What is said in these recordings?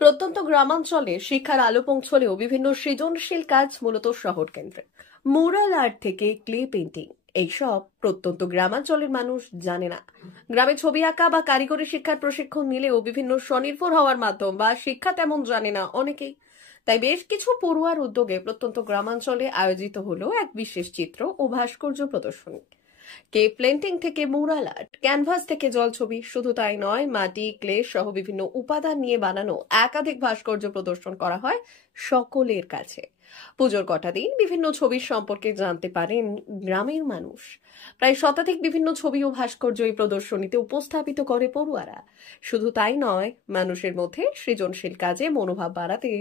প্রত্যন্ত গ্রামাঞ্চলে শিক্ষার আলো পৌঁছলেও বিভিন্ন সৃজনশীল কাজ মূলত শহর কেন্দ্রে। মুরাল আর্ট থেকে ক্লে পেইন্টিং এইসব প্রত্যন্ত গ্রামাঞ্চলের মানুষ জানে না। গ্রামে ছবি আঁকা বা কারিগরি শিক্ষার প্রশিক্ষণ নিলেও বিভিন্ন স্বনির্ভর হওয়ার মাধ্যম বা শিক্ষা তেমন জানে না অনেকেই। তাই বেশ কিছু পড়ুয়ার উদ্যোগে প্রত্যন্ত গ্রামাঞ্চলে আয়োজিত হলো এক বিশেষ চিত্র ও ভাস্কর্য প্রদর্শনী। কেভ পেইন্টিং থেকে মুরাল আর্ট, ক্যানভাস থেকে জলছবি, শুধু তাই নয়, মাটি, ক্লে সহ বিভিন্ন উপাদান নিয়ে বানানো একাধিক ভাস্কর্য প্রদর্শন করা হয় সকলের কাছে। পুজোর কটা দিন বিভিন্ন ছবির সম্পর্কে জানতে পারেন গ্রামের মানুষ। প্রায় শতাধিক বিভিন্ন ছবি ও ভাস্কর্য এই প্রদর্শনীতে উপস্থাপিত করে পড়ুয়ারা। শুধু তাই নয়, মানুষের মধ্যে সৃজনশীল কাজে মনোভাব বাড়াতে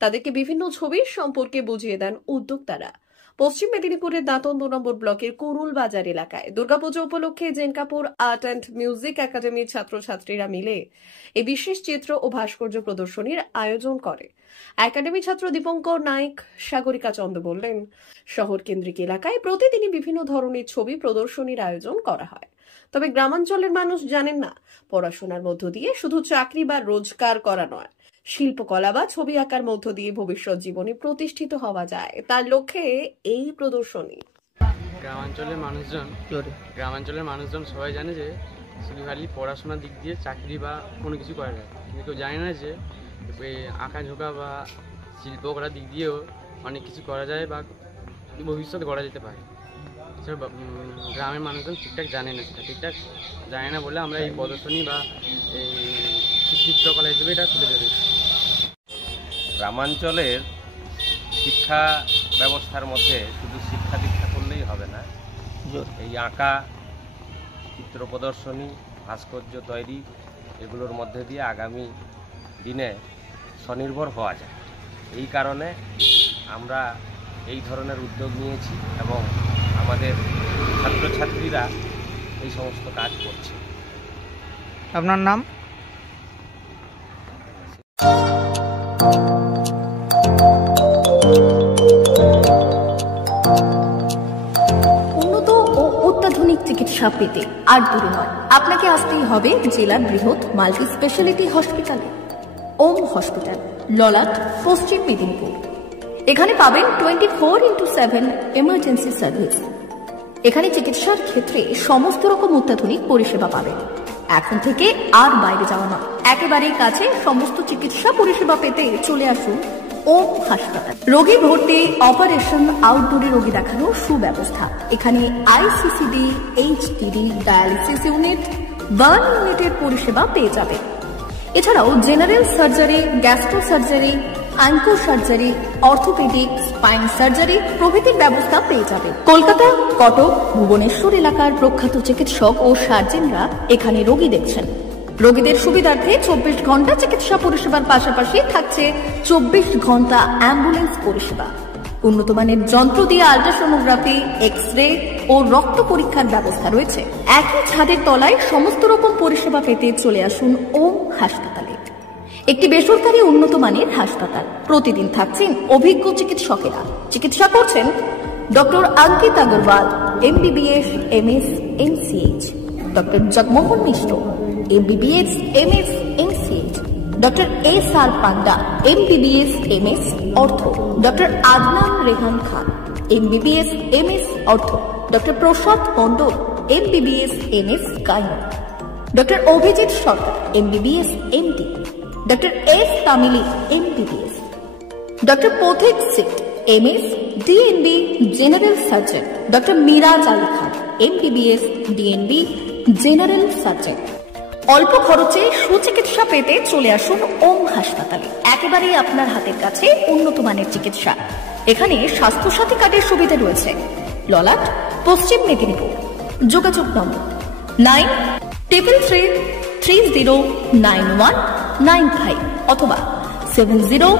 তাদেরকে বিভিন্ন ছবির সম্পর্কে বুঝিয়ে দেন উদ্যোক্তারা। পশ্চিম মেদিনীপুরের দাঁতন 2 নম্বর ব্লকের কুরুল বাজার এলাকায় দুর্গাপুজো উপলক্ষে জেনকাপুর আর্ট অ্যান্ড মিউজিক একাডেমির ছাত্রছাত্রীরা মিলে এই বিশেষ চিত্র ও ভাস্কর্য প্রদর্শনীর আয়োজন করে। একাডেমি ছাত্র দীপঙ্কর নায়ক সাগরিকা চন্দ্র বললেন, শহর কেন্দ্রিক এলাকায় প্রতিদিনই বিভিন্ন ধরনের ছবি প্রদর্শনীর আয়োজন করা হয়, তবে গ্রামাঞ্চলের মানুষ জানেন না পড়াশোনার মধ্য দিয়ে শুধু চাকরি বা রোজগার করা নয়, শিল্পকলা বা ছবি আঁকার মধ্য দিয়ে ভবিষ্যৎ জীবনে প্রতিষ্ঠিত হওয়া যায়, তার লক্ষ্যে এই প্রদর্শনী। গ্রামাঞ্চলের মানুষজন সবাই জানে যে শুধু খালি পড়াশোনার দিক দিয়ে চাকরি বা কোনো কিছু করা যায়, কিন্তু কেউ জানে না যে আঁকা ঝোঁকা বা শিল্পকলার দিক দিয়েও অনেক কিছু করা যায় বা ভবিষ্যৎ গড়া যেতে পারে। গ্রামের মানুষজন ঠিকঠাক জানে না বলে আমরা এই প্রদর্শনী বা এই চিত্রকলা হিসেবে এটা তুলে ধরেছি। গ্রামাঞ্চলের শিক্ষা ব্যবস্থার মধ্যে শুধু শিক্ষা দীক্ষা করলেই হবে না, এই আঁকা, চিত্র প্রদর্শনী, ভাস্কর্য তৈরি, এগুলোর মধ্যে দিয়ে আগামী দিনে স্বনির্ভর হওয়া যায়। এই কারণে আমরা এই ধরনের উদ্যোগ নিয়েছি এবং আমাদের ছাত্রছাত্রীরা এই সমস্ত কাজ করছে। আপনার নাম? উন্নত ও অত্যাধুনিক চিকিৎসা পেতে আর দূরে নয়, আপনাকে আসতেই হবে জেলার বৃহৎ মাল্টি স্পেশালিটি হসপিটালে। ওম হসপিটাল, ললাট, পশ্চিম মেদিনীপুর। এখানে পাবেন 24x7 এমার্জেন্সি সার্ভিস। এখানে চিকিৎসার ক্ষেত্রে সমস্ত রকম অত্যাধুনিক পরিষেবা পাবেন। এখন থেকে আর বাইরে যাওয়া নয়, একেবারেই কাছে সমস্ত চিকিৎসা পরিষেবা পেতে চলে আসুন ওম হাসপাতাল। রোগী ভর্তি, অপারেশন, আউটডোরে রোগী দেখানোর সুব্যবস্থা। এখানে ICCD, HDD, dialysis unit, burn ইউনিটের পরিষেবা পেয়ে যাবে। এছাড়াও general surgery, gastro surgery, onco surgery, orthopaedic, spine surgery প্রভৃতির ব্যবস্থা পেয়ে যাবে। কলকাতা, কটক, ভুবনেশ্বর এলাকার প্রখ্যাত চিকিৎসক ও সার্জনরা এখানে রোগী দেখছেন। রোগীদের সুবিধার্থে 24 ঘন্টা চিকিৎসা পরিষেবার পাশাপাশি থাকছে 24 ঘন্টা অ্যাম্বুলেন্স পরিষেবা। উন্নত মানের যন্ত্র দিয়ে আল্ট্রাসোনোগ্রাফি, এক্স-রে ও রক্ত পরীক্ষার ব্যবস্থা রয়েছে। একই ছাদের তলায় সমস্ত রকম পরিষেবা পেতে চলে আসুন ওম হাসপাতালে। একটি বেসরকারি উন্নত মানের হাসপাতাল। প্রতিদিন থাকছেন অভিজ্ঞ চিকিৎসকেরা। চিকিৎসা করছেন doctor Ankit Agarwal, MBBS, MS, MCH, doctor Jagmohan Mishra, MBBS, MS, MCH, doctor SR Panda, MBBS, MS, ortho, doctor Adnan Rehan Khan, MBBS, MS, ortho, doctor Prasad Mondal, MBBS, MS, gyno, doctor Abhijit Sarkar, MBBS, MD, doctor S Tamili, MBBS, doctor Pathik সিট, MS, DNB, general surgeon, doctor Miraj Ali Khan, MBBS, DNB, general surgeon. অল্প খরচে সুচিকিৎসা পেতে চলে আসুন ওম হাসপাতালে। একেবারেই আপনার হাতের কাছে উন্নত মানের চিকিৎসা। এখানে স্বাস্থ্যসাথী কার্ডের সুবিধা রয়েছে। ললাট, পশ্চিম মেদিনীপুর। যোগাযোগ নম্বর 9333309195 অথবা 70